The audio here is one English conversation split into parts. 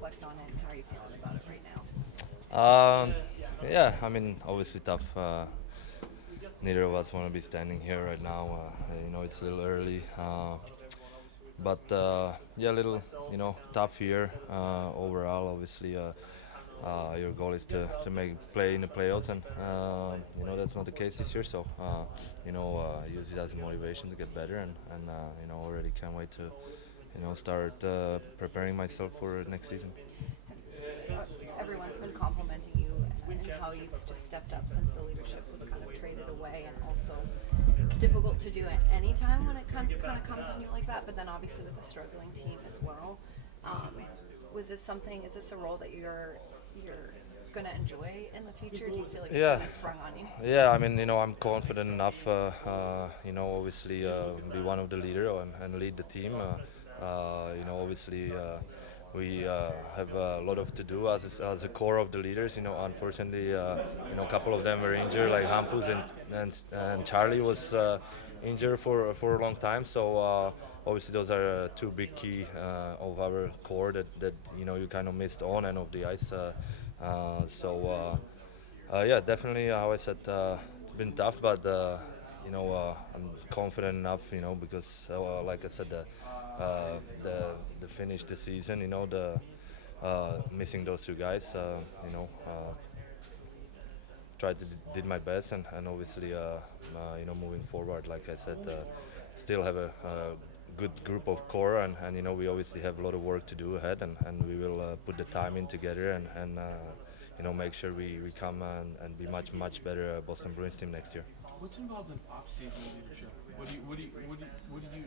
reflect on it, and how are you feeling about it right now? Um, yeah, I mean, obviously tough. Neither of us want to be standing here right now. It's a little early, but yeah, a little, tough year overall. Obviously, your goal is to make play in the playoffs, and that's not the case this year. So use it as a motivation to get better, and already can't wait to start preparing myself for next season. uh, Everyone's been complimenting you and how you've just stepped up since the leadership was kind of traded away, and also it's difficult to do at any time when it kind of comes on you like that. But then obviously with a struggling team as well, um, was this something? Is this a role that you're gonna enjoy in the future? Do you feel like it Yeah, kind of sprung on you? yeah. I mean, I'm confident enough. Obviously, be one of the leader and lead the team. Obviously, we have a lot of to do as a core of the leaders. Unfortunately, a couple of them were injured, like Hampus and Charlie was injured for a long time. So. Obviously, those are two big key of our core that you kind of missed on and off the ice. Yeah, definitely. How I said, it's been tough, but I'm confident enough. Because like I said, the finish the season. The missing those two guys. Tried to did my best, and obviously, moving forward, like I said, still have a good group of core, and we obviously have a lot of work to do ahead, and we will put the time in together, and make sure we come and be much better Boston Bruins team next year. What's involved in off-season leadership? What do you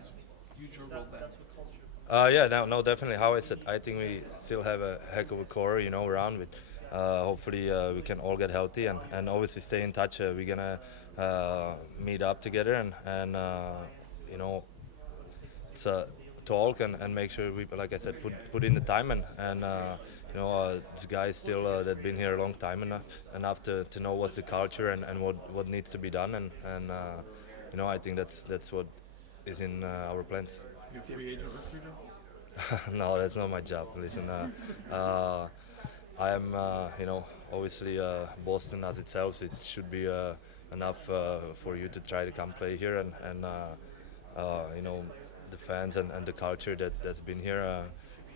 use your role then? Yeah, no, definitely. How I said, I think we still have a heck of a core, around with. Hopefully, we can all get healthy and obviously stay in touch. We're gonna meet up together and you know, so talk and make sure we, like I said, put in the time and this guy is still that been here a long time enough to know what's the culture and what needs to be done and I think that's what is in our plans. You're a free agent recruiter. No, that's not my job. Listen, I am, obviously Boston as itself. It should be enough for you to try to come play here and the fans and the culture that's been here.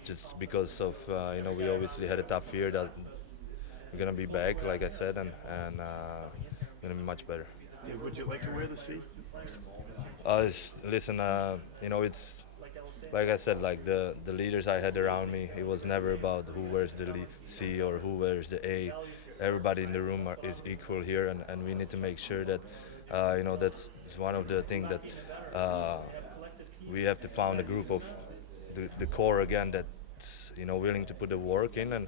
Just because of we obviously had a tough year that we're gonna be back, like I said, and gonna be much better. Dave, would you like to wear the C? Listen, it's like I said, like the leaders I had around me, it was never about who wears the C or who wears the A. Everybody in the room is equal here, and we need to make sure that that's one of the things that we have to find a group of the core again that's willing to put the work in and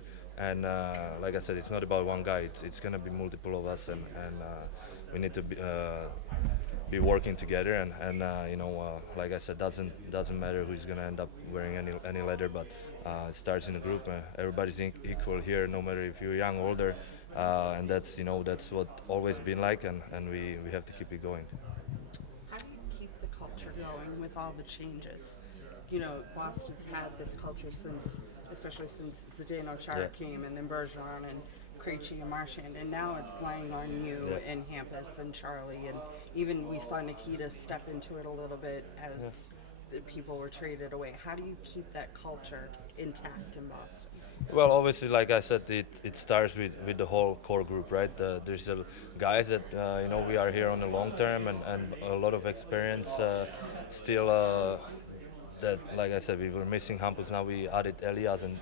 like I said, it's not about one guy. It's gonna be multiple of us, and we need to be working together and like I said, doesn't matter who's gonna end up wearing any leather, but it starts in a group. Everybody's equal here, no matter if you're young, older, and that's what always been like, and we have to keep it going. How do you keep the culture going with all the changes? You know, Boston's had this culture since, especially since Zdeno Chara Yeah. came, and then Bergeron and Krejci and Marchand, and now it's laying on you Yeah. and Hampus and Charlie, and even we saw Nikita step into it a little bit as the people were traded away. How do you keep that culture intact in Boston? Well, obviously, like I said, it starts with the whole core group, right? There's guys that we are here on the long term and a lot of experience still. That, like I said, we were missing Hampus. Now we added Elias and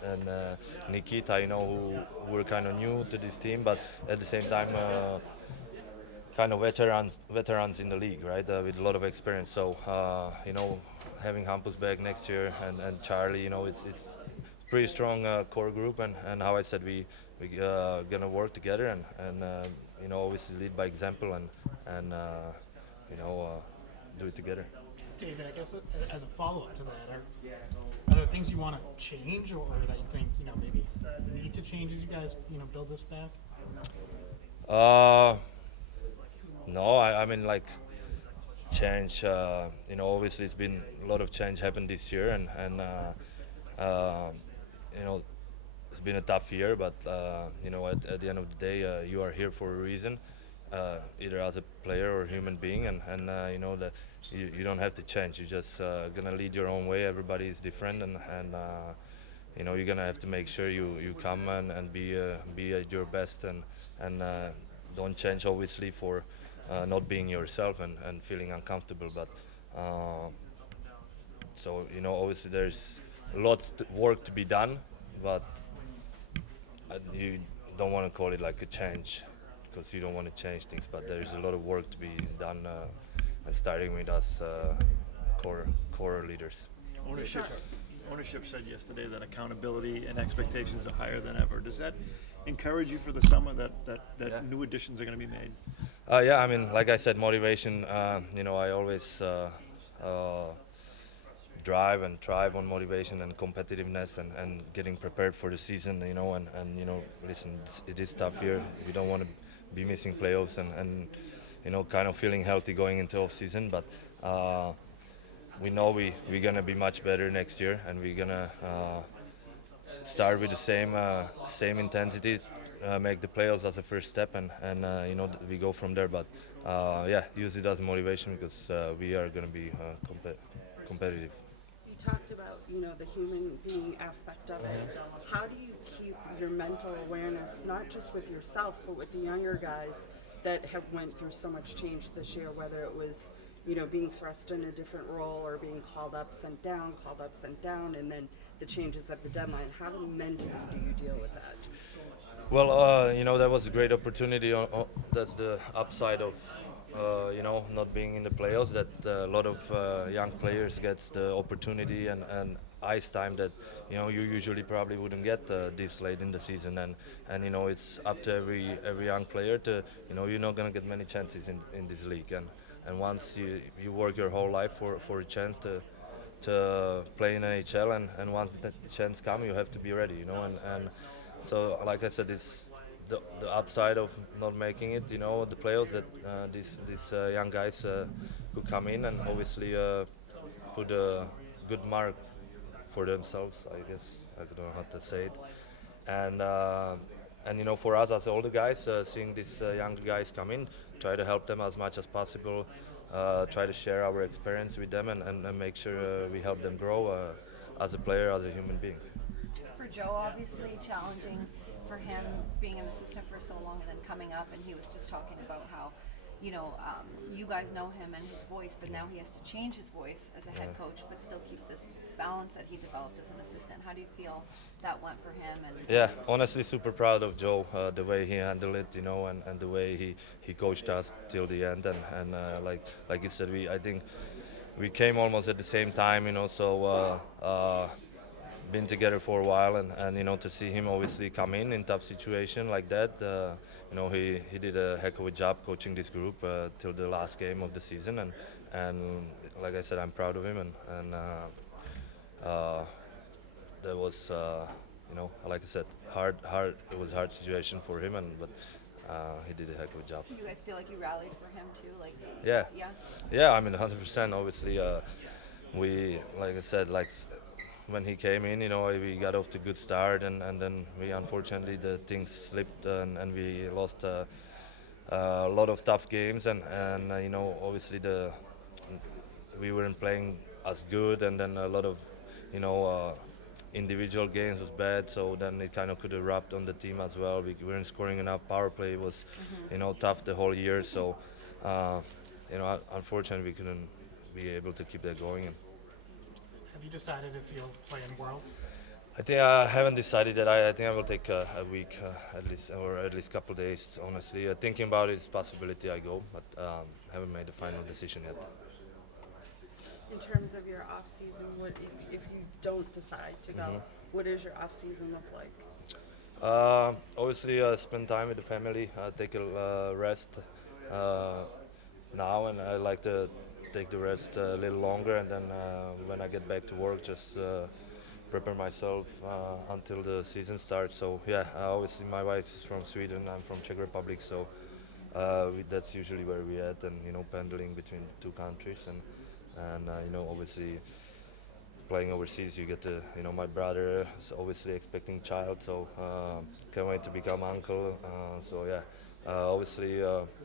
Nikita, who were kind of new to this team, but at the same time, kind of veterans in the league, right? With a lot of experience. So, having Hampus back next year and Charlie, it's pretty strong core group, and how I said, we gonna work together and obviously lead by example and you know uh, do it together. David, I guess as a follow-up to that, are there things you want to change or that you think maybe need to change as you guys build this back? Uh, no, I mean, like, change. Obviously it's been a lot of change happened this year, and uh, you know been a tough year, but at the end of the day, you are here for a reason, either as a player or human being, and that you don't have to change. You're just gonna lead your own way. Everybody is different, and you're gonna have to make sure you come and be at your best, and don't change obviously for not being yourself and feeling uncomfortable. But so obviously there's lots work to be done, but you don't want to call it like a change because you don't want to change things. But there's a lot of work to be done, and starting with us core leaders. Ownership said yesterday that accountability and expectations are higher than ever. Does that encourage you for the summer that Yeah. new additions are going to be made? Yeah, I mean, like I said, motivation. I always drive and thrive on motivation and competitiveness and getting prepared for the season. Listen, it is tough here. We don't want to be missing playoffs and kind of feeling healthy going into off season, but. We know we're gonna be much better next year, and we're gonna start with the same intensity, make the playoffs as a first step, and we go from there. But use it as motivation because we are gonna be competitive. You talked about the human being aspect of it. How do you keep your mental awareness not just with yourself but with the younger guys that have went through so much change this year, whether it was being thrust in a different role or being called up, sent down, and then the changes at the deadline. How mentally do you deal with that? Well, that was a great opportunity. That's the upside of, not being in the playoffs. That a lot of young players gets the opportunity and ice time that you usually probably wouldn't get this late in the season. And it's up to every young player to you're not gonna get many chances in this league. And once you work your whole life for a chance to play in NHL, and once that chance comes, you have to be ready, and so like I said, it's the upside of not making it, the playoffs, that these young guys who come in and obviously put a good mark for themselves, I guess. I don't know how to say it. And for us as older guys, seeing these young guys come in, try to help them as much as possible, try to share our experience with them, and make sure we help them grow as a player, as a human being. For Joe, obviously challenging for him being an assistant for so long and then coming up, and he was just talking about how you guys know him and his voice, but now he has to change his voice as a head coach but still keep this balance that he developed as an assistant. How do you feel that went for him? And yeah, honestly super proud of Joe, the way he handled it, and the way he coached us till the end, and like you said, I think we came almost at the same time, so been together for a while, and to see him obviously come in tough situation like that, he did a heck of a job coaching this group till the last game of the season, and like I said, I'm proud of him, and that was like I said, hard. It was a hard situation for him, but he did a heck of a job. do you guys feel like you rallied for him too? Yeah, I mean 100%. Obviously, we, like I said, when he came in, we got off to a good start, and then we unfortunately the things slipped, and we lost a lot of tough games, and obviously we weren't playing as good, and then a lot of individual games was bad, so then it kind of could erupt on the team as well. We weren't scoring enough. Power play was tough the whole year, so unfortunately we couldn't be able to keep that going. Have you decided if you'll play in Worlds? I think I haven't decided that. I think I will take a week at least, or at least a couple days. Honestly, thinking about it is a possibility I go, but haven't made the final decision yet. In terms of your off season, what if you don't decide to go? What does your off season look like? Obviously, spend time with the family, take a rest now, and I like to take the rest a little longer, and then when I get back to work, just prepare myself until the season starts. So yeah, obviously my wife is from Sweden, I'm from Czech Republic, so that's usually where we at, and pendling between the two countries, and obviously playing overseas, you get to, my brother is obviously expecting child, so can't wait to become uncle. So yeah, obviously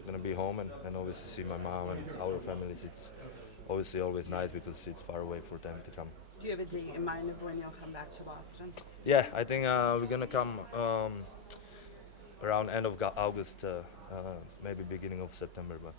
gonna be home and obviously see my mom and our families. It's obviously always nice because it's far away for them to come. Do you have a date in mind of when you'll come back to Boston? Yeah, I think we're gonna come around end of August, maybe beginning of September, but.